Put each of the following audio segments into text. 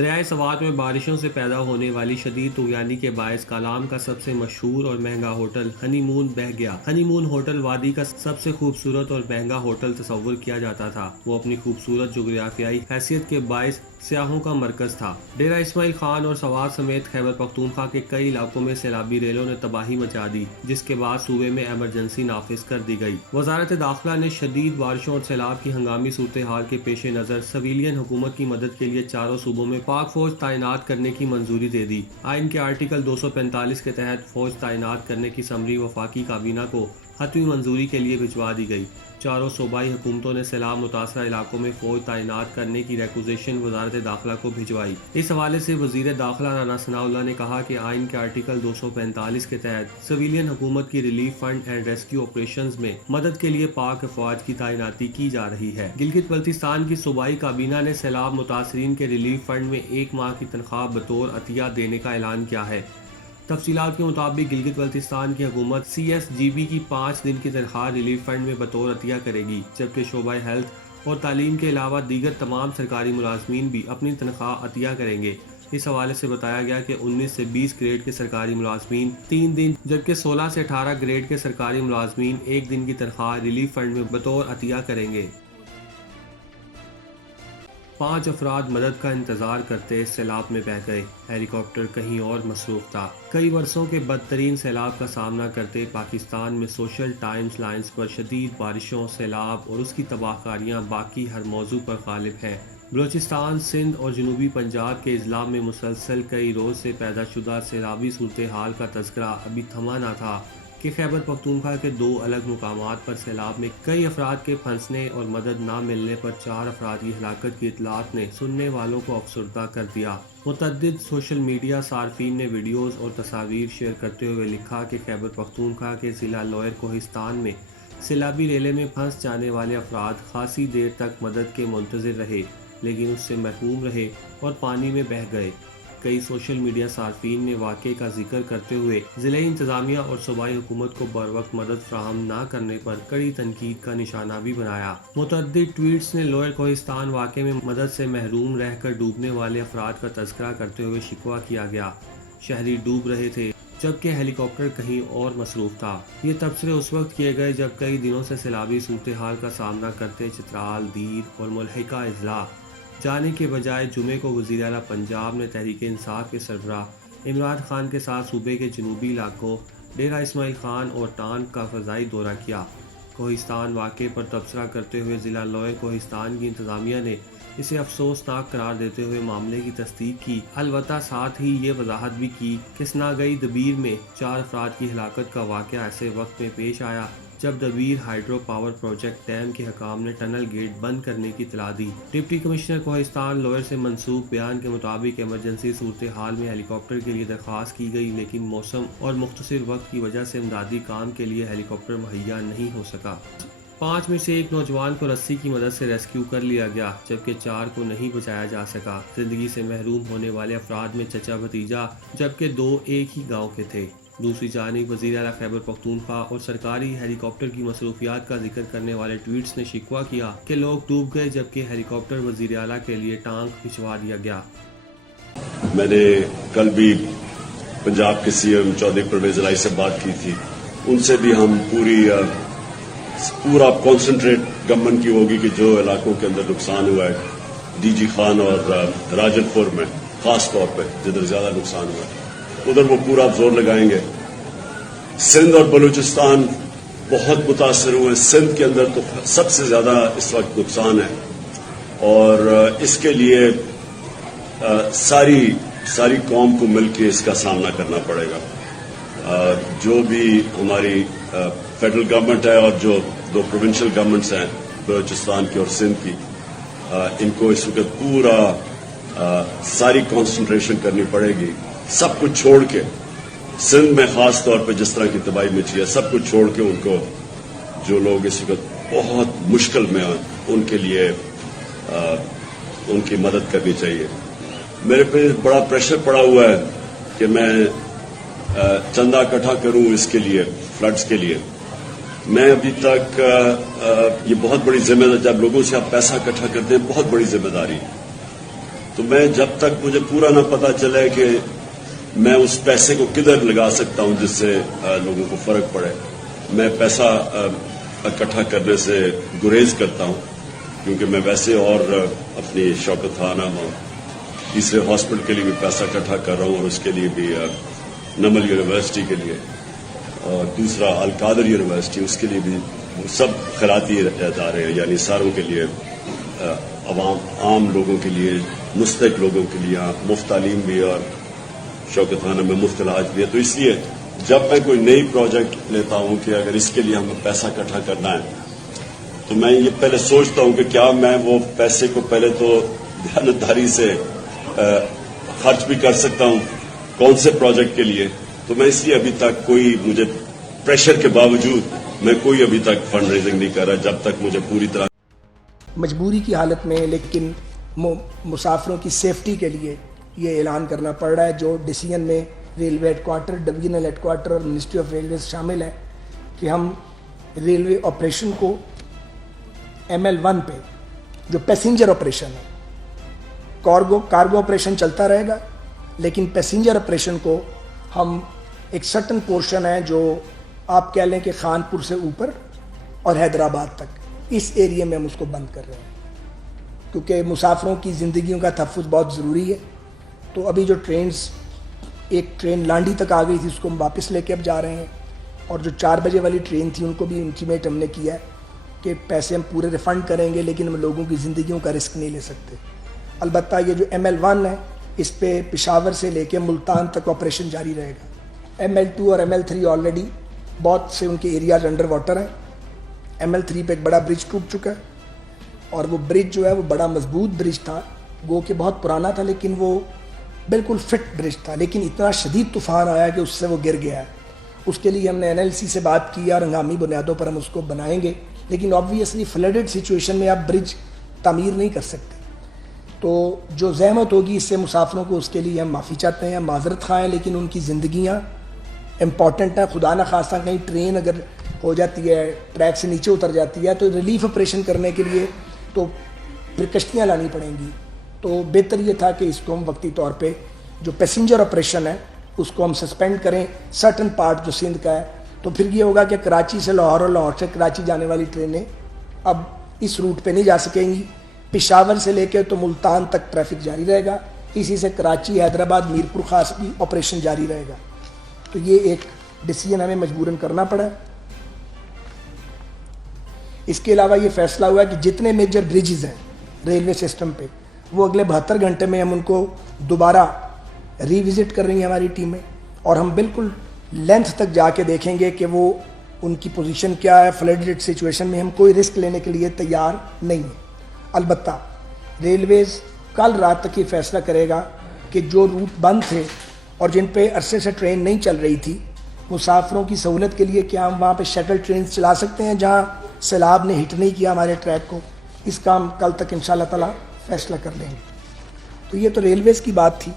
دریائے سوات میں بارشوں سے پیدا ہونے والی شدید طغیانی کے باعث کالام کا سب سے مشہور اور مہنگا ہوٹل ہنی مون بہہ گیا۔ ہنی مون ہوٹل وادی کا سب سے خوبصورت اور مہنگا ہوٹل تصور کیا جاتا تھا۔ وہ اپنی خوبصورت جغرافیائی حیثیت کے باعث سیاحوں کا مرکز تھا۔ ڈیرہ اسماعیل خان اور سوات سمیت خیبر پختونخوا کے کئی علاقوں میں سیلابی ریلوں نے تباہی مچا دی، جس کے بعد صوبے میں ایمرجنسی نافذ کر دی گئی۔ وزارت داخلہ نے شدید بارشوں اور سیلاب کی ہنگامی صورتحال کے پیش نظر سویلین حکومت کی مدد کے لیے چاروں صوبوں میں پاک فوج تعینات کرنے کی منظوری دے دی۔ آئین کے آرٹیکل 245 کے تحت فوج تعینات کرنے کی سمری وفاقی کابینہ کو حتمی منظوری کے لیے بھجوا دی گئی۔ چاروں صوبائی حکومتوں نے سیلاب متاثرہ علاقوں میں فوج تعینات کرنے کی ریکوزیشن وزارت داخلہ کو بھجوائی۔ اس حوالے سے وزیر داخلہ رانا ثناء اللہ نے کہا کہ آئین کے آرٹیکل 245 کے تحت سویلین حکومت کی relief fund and rescue operations میں مدد کے لیے پاک افواج کی تعیناتی کی جا رہی ہے۔ گلگت بلتستان کی صوبائی کابینہ نے سیلاب متاثرین کے ریلیف فنڈ میں 1 ماہ کی تنخواہ بطور عطیہ دینے کا اعلان کیا ہے۔ تفصیلات کے مطابق گلگت بلتستان کی حکومت CSGB کی 5 دن کی تنخواہ ریلیف فنڈ میں بطور عطیہ کرے گی، جبکہ شعبہ ہیلتھ اور تعلیم کے علاوہ دیگر تمام سرکاری ملازمین بھی اپنی تنخواہ عطیہ کریں گے۔ اس حوالے سے بتایا گیا کہ 19 سے 20 گریڈ کے سرکاری ملازمین 3 دن جبکہ 16 سے 18 گریڈ کے سرکاری ملازمین 1 دن کی تنخواہ ریلیف فنڈ میں بطور عطیہ کریں گے۔ 5 افراد مدد کا انتظار کرتے سیلاب میں بہہ گئے، ہیلی کاپٹر کہیں اور مصروف تھا۔ کئی برسوں کے بدترین سیلاب کا سامنا کرتے پاکستان میں سوشل ٹائمز لائنز پر شدید بارشوں، سیلاب اور اس کی تباہ کاریاں باقی ہر موضوع پر غالب ہیں۔ بلوچستان، سندھ اور جنوبی پنجاب کے اضلاع میں مسلسل کئی روز سے پیدا شدہ سیلابی صورتحال کا تذکرہ ابھی تھما نہ تھا کہ خیبر پختونخوا کے 2 الگ مقامات پر سیلاب میں کئی افراد کے پھنسنے اور مدد نہ ملنے پر 4 افراد کی ہلاکت کی اطلاعات نے سننے والوں کو افسردہ کر دیا۔ متعدد سوشل میڈیا صارفین نے ویڈیوز اور تصاویر شیئر کرتے ہوئے لکھا کہ خیبر پختونخوا کے ضلع لوئر کوہستان میں سیلابی ریلے میں پھنس جانے والے افراد خاصی دیر تک مدد کے منتظر رہے، لیکن اس سے محروم رہے اور پانی میں بہہ گئے۔ کئی سوشل میڈیا صارفین نے واقعے کا ذکر کرتے ہوئے ضلعی انتظامیہ اور صوبائی حکومت کو بروقت مدد فراہم نہ کرنے پر کڑی تنقید کا نشانہ بھی بنایا۔ متعدد ٹویٹس نے لوئر کوہستان واقعے میں مدد سے محروم رہ کر ڈوبنے والے افراد کا تذکرہ کرتے ہوئے شکوہ کیا گیا۔ شہری ڈوب رہے تھے جبکہ ہیلی کاپٹر کہیں اور مصروف تھا۔ یہ تبصرے اس وقت کیے گئے جب کئی دنوں سے سیلابی صورتحال کا سامنا کرتے چترال، دیر اور ملحقہ اضلاع جانے کے بجائے جمعے کو وزیر اعلیٰ پنجاب نے تحریک انصاف کے سربراہ عمران خان کے ساتھ صوبے کے جنوبی علاقوں ڈیرہ اسماعیل خان اور ٹانک کا فضائی دورہ کیا۔ کوہستان واقعے پر تبصرہ کرتے ہوئے ضلع لوئر کوہستان کی انتظامیہ نے اسے افسوسناک قرار دیتے ہوئے معاملے کی تصدیق کی، البتہ ساتھ ہی یہ وضاحت بھی کی کہ سناگئی دبیر میں 4 افراد کی ہلاکت کا واقعہ ایسے وقت میں پیش آیا جب دبیر ہائیڈرو پاور پروجیکٹ ڈیم کے حکام نے ٹنل گیٹ بند کرنے کی اطلاع دی۔ ڈپٹی کمشنر کوہستان لوئر سے منسوب بیان کے مطابق ایمرجنسی صورتحال میں ہیلی کاپٹر کے لیے درخواست کی گئی، لیکن موسم اور مختصر وقت کی وجہ سے امدادی کام کے لیے ہیلی کاپٹر مہیا نہیں ہو سکا۔ 5 میں سے 1 نوجوان کو رسی کی مدد سے ریسکیو کر لیا گیا، جبکہ 4 کو نہیں بچایا جا سکا۔ زندگی سے محروم ہونے والے افراد میں چچا بھتیجا جبکہ 2 ایک ہی گاؤں کے تھے۔ دوسری جانب وزیر اعلیٰ خیبر پختونخوا اور سرکاری ہیلی کاپٹر کی مصروفیات کا ذکر کرنے والے ٹویٹس نے شکوہ کیا کہ لوگ ڈوب گئے جبکہ ہیلی کاپٹر وزیر اعلیٰ کے لیے ٹانک بھجوا دیا گیا۔ میں نے کل بھی پنجاب کے CM چودھری پرویز الہی سے بات کی تھی، ان سے بھی ہم پورا کانسنٹریٹ گورنمنٹ کی ہوگی کہ جو علاقوں کے اندر نقصان ہوا ہے، DG خان اور راجن پور میں خاص طور پہ جدھر زیادہ نقصان ہوا ہے ادھر وہ پورا زور لگائیں گے۔ سندھ اور بلوچستان بہت متاثر ہوئے، سندھ کے اندر تو سب سے زیادہ اس وقت نقصان ہے اور اس کے لیے ساری قوم کو مل کے اس کا سامنا کرنا پڑے گا۔ جو بھی ہماری فیڈرل گورنمنٹ ہے اور جو 2 پروونشل گورنمنٹس ہیں بلوچستان کی اور سندھ کی، ان کو اس وقت پورا ساری کانسنٹریشن کرنی پڑے گی، سب کچھ چھوڑ کے۔ سندھ میں خاص طور پہ جس طرح کی تباہی مچی ہے، سب کچھ چھوڑ کے ان کو، جو لوگ اس وقت بہت مشکل میں ہیں، ان کے لیے ان کی مدد کرنی چاہیے۔ میرے پہ بڑا پریشر پڑا ہوا ہے کہ میں چندہ اکٹھا کروں اس کے لیے، فلڈز کے لیے۔ میں ابھی تک یہ بہت بڑی ذمہ داری، جب لوگوں سے آپ پیسہ اکٹھا کرتے ہیں، بہت بڑی ذمہ داری ہے۔ تو میں جب تک مجھے پورا نہ پتا چلے کہ میں اس پیسے کو کدھر لگا سکتا ہوں جس سے لوگوں کو فرق پڑے، میں پیسہ اکٹھا کرنے سے گریز کرتا ہوں، کیونکہ میں ویسے اور اپنی شوکت خانہ تیسرے ہاسپٹل کے لیے بھی پیسہ اکٹھا کر رہا ہوں، اور اس کے لیے بھی نمل یونیورسٹی کے لیے، اور دوسرا القادر یونیورسٹی، اس کے لیے بھی سب خیراتی ادارے ہیں، یعنی ساروں کے لیے، عام لوگوں کے لیے، مستحق لوگوں کے لیے مفت تعلیم بھی اور شوکت خانہ میں مفت علاج بھی ہے. تو اس لیے جب میں کوئی نئی پروجیکٹ لیتا ہوں کہ اگر اس کے لیے ہمیں پیسہ اکٹھا کرنا ہے تو میں یہ پہلے سوچتا ہوں کہ کیا میں وہ پیسے کو پہلے تو دیانتداری سے خرچ بھی کر سکتا ہوں، کون سے پروجیکٹ کے لیے. تو میں اس لیے ابھی تک کوئی، مجھے پریشر کے باوجود میں کوئی ابھی تک فنڈ ریزنگ نہیں کر رہا، جب تک مجھے پوری طرح مجبوری کی حالت میں، لیکن مسافروں کی سیفٹی کے لیے یہ اعلان کرنا پڑ رہا ہے. جو ڈیسیژن میں railway headquarter, divisional headquarter اور منسٹری آف ریلویز شامل ہے کہ ہم ریلوے آپریشن کو ML1 پہ، جو پیسنجر آپریشن ہے، کارگو آپریشن چلتا رہے گا، لیکن پیسنجر آپریشن کو ہم ایک سرٹن پورشن ہے جو آپ کہہ لیں کہ خانپور سے اوپر اور حیدرآباد تک، اس ایریے میں ہم اس کو بند کر رہے ہیں، کیونکہ مسافروں کی زندگیوں کا تحفظ بہت ضروری ہے. تو ابھی جو ٹرینز، ایک ٹرین لانڈی تک آ گئی تھی، اس کو ہم واپس لے کے اب جا رہے ہیں، اور جو 4 بجے والی ٹرین تھی ان کو بھی انٹیمیٹ ہم نے کیا ہے کہ پیسے ہم پورے ریفنڈ کریں گے، لیکن ہم لوگوں کی زندگیوں کا رسک نہیں لے سکتے. البتہ یہ جو ML1 ہے، اس پہ پشاور سے لے کے ملتان تک آپریشن جاری رہے گا. ML2 اور ML3 آلریڈی بہت سے ان کے ایریاز انڈر واٹر ہیں. ML3 پہ ایک بڑا برج ٹوٹ چکا ہے، اور وہ برج جو ہے وہ بڑا مضبوط برج تھا، گو کہ بہت پرانا تھا، لیکن وہ بالکل فٹ برج تھا، لیکن اتنا شدید طوفان آیا کہ اس سے وہ گر گیا ہے. اس کے لیے ہم نے NLC سے بات کی اور ہنگامی بنیادوں پر ہم اس کو بنائیں گے، لیکن آبویسلی فلڈڈ سچویشن میں آپ برج تعمیر نہیں کر سکتے. تو جو زحمت ہوگی اس سے مسافروں کو، اس کے لیے ہم معافی چاہتے ہیں، معذرت خواہ ہیں، لیکن ان کی زندگیاں امپورٹنٹ ہیں. خدا نہ خواستہ کہیں ٹرین اگر ہو جاتی ہے، ٹریک سے نیچے اتر جاتی ہے، تو ریلیف آپریشن کرنے کے لیے تو پھر کشتیاں لانی پڑیں گی. تو بہتر یہ تھا کہ اس کو ہم وقتی طور پہ جو پیسنجر آپریشن ہے اس کو ہم سسپینڈ کریں سرٹن پارٹ جو سندھ کا ہے. تو پھر یہ ہوگا کہ کراچی سے لاہور اور لاہور سے کراچی جانے والی ٹرینیں اب اس روٹ پہ نہیں جا سکیں گی. پشاور سے لے کے تو ملتان تک ٹریفک جاری رہے گا، اسی سے کراچی، حیدرآباد، میرپور خاص بھی آپریشن جاری رہے گا. تو یہ ایک ڈیسیژن ہمیں مجبوراً کرنا پڑا. اس کے علاوہ یہ فیصلہ ہوا کہ جتنے میجر بریجز ہیں ریلوے سسٹم پہ، وہ اگلے 72 گھنٹے میں ہم ان کو دوبارہ ریوزٹ کر رہی ہیں ہماری ٹیمیں، اور ہم بالکل لینتھ تک جا کے دیکھیں گے کہ وہ ان کی پوزیشن کیا ہے. فلڈڈ سچویشن میں ہم کوئی رسک لینے کے لیے تیار نہیں ہیں. البتہ ریلویز کل رات تک یہ فیصلہ کرے گا کہ جو روٹ بند تھے اور جن پہ عرصے سے ٹرین نہیں چل رہی تھی، مسافروں کی سہولت کے لیے کیا ہم وہاں پہ شٹل ٹرین چلا سکتے ہیں جہاں سیلاب نے ہٹ نہیں کیا ہمارے ٹریک کو. اس کا ہم کل تک انشاءاللہ تعالی فیصلہ کر لیں گے. تو یہ تو ریلویز کی بات تھی.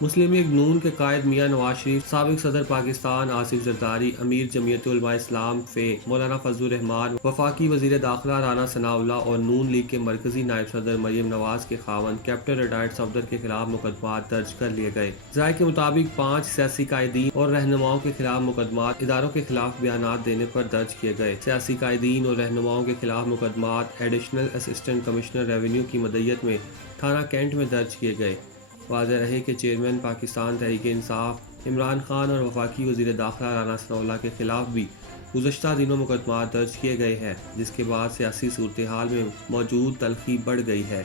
مسلم لیگ نون کے قائد میاں نواز شریف، سابق صدر پاکستان آصف زرداری، امیر جمعیت علماء اسلام مولانا فضل الرحمان، وفاقی وزیر داخلہ رانا ثناء اللہ اور نون لیگ کے مرکزی نائب صدر مریم نواز کے خاوند کیپٹن ریٹائرڈ صفدر کے خلاف مقدمات درج کر لیے گئے. ذرائع کے مطابق 5 سیاسی قائدین اور رہنماؤں کے خلاف مقدمات اداروں کے خلاف بیانات دینے پر درج کیے گئے. سیاسی قائدین اور رہنماؤں کے خلاف مقدمات ایڈیشنل اسسٹنٹ کمشنر ریونیو کی مدعیت میں تھانہ کینٹ میں درج کیے گئے. واضح رہے کہ چیئرمین پاکستان تحریک انصاف عمران خان اور وفاقی وزیر داخلہ رانا ثناء اللہ کے خلاف بھی گزشتہ دنوں مقدمات درج کیے گئے ہیں، جس کے بعد سیاسی صورتحال میں موجود تلخی بڑھ گئی ہے.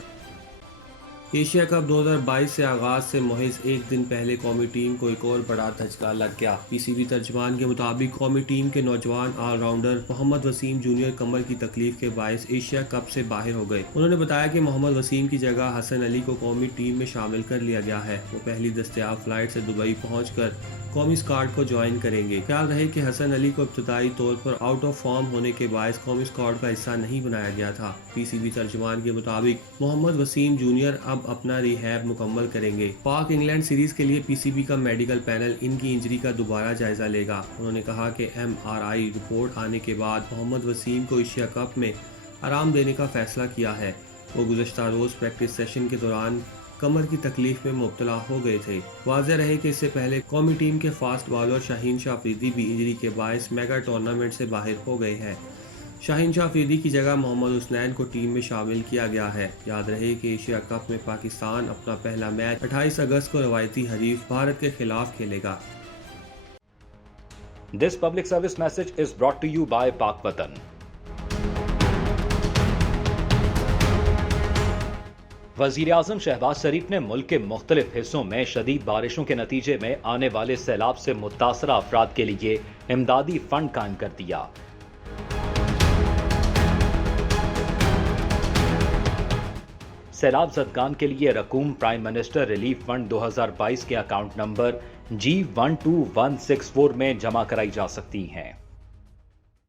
ایشیا کپ 2022 سے آغاز سے محض ایک دن پہلے قومی ٹیم کو ایک اور بڑا دھچکا لگ گیا. PCB ترجمان کے مطابق قومی ٹیم کے نوجوان آل راؤنڈر محمد وسیم جونیئر کمر کی تکلیف کے باعث ایشیا کپ سے باہر ہو گئے. انہوں نے بتایا کہ محمد وسیم کی جگہ حسن علی کو قومی ٹیم میں شامل کر لیا گیا ہے. وہ پہلی دستیاب فلائٹ سے دبئی پہنچ کر قومی اسکواڈ کو جوائن کریں گے. خیال رہے کہ حسن علی کو ابتدائی طور پر آؤٹ آف فارم ہونے کے باعث قومی اسکواڈ کا حصہ نہیں بنایا گیا تھا. PCB ترجمان کے مطابق محمد وسیم جونیئر اب اپنا ریہیب مکمل کریں گے. پاک انگلینڈ سیریز کے لیے PCB کا میڈیکل پینل ان کی انجری کا دوبارہ جائزہ لے گا. انہوں نے کہا کہ MRI رپورٹ آنے کے بعد محمد وسیم کو ایشیا کپ میں آرام دینے کا فیصلہ کیا ہے. وہ گزشتہ روز پریکٹس سیشن کے دوران کمر کی تکلیف میں مبتلا ہو گئے تھے۔ واضح رہے کہ اس سے پہلے قومی ٹیم کے فاسٹ بالر شاہین شاہ افریدی بھی انجری کے باعث میگا ٹورنامنٹ سے باہر ہو گئے ہیں۔ شاہین شاہ افریدی کی جگہ محمد حسنین کو ٹیم میں شامل کیا گیا ہے۔ یاد رہے کہ ایشیا کپ میں پاکستان اپنا پہلا میچ 28 اگست کو روایتی حریف بھارت کے خلاف کھیلے گا۔ This public service message is brought to you by Pak Watan. وزیر اعظم شہباز شریف نے ملک کے مختلف حصوں میں شدید بارشوں کے نتیجے میں آنے والے سیلاب سے متاثرہ افراد کے لیے امدادی فنڈ قائم کر دیا۔ سیلاب زدگان کے لیے رقوم پرائم منسٹر ریلیف فنڈ 2022 کے اکاؤنٹ نمبر G12164 میں جمع کرائی جا سکتی ہیں۔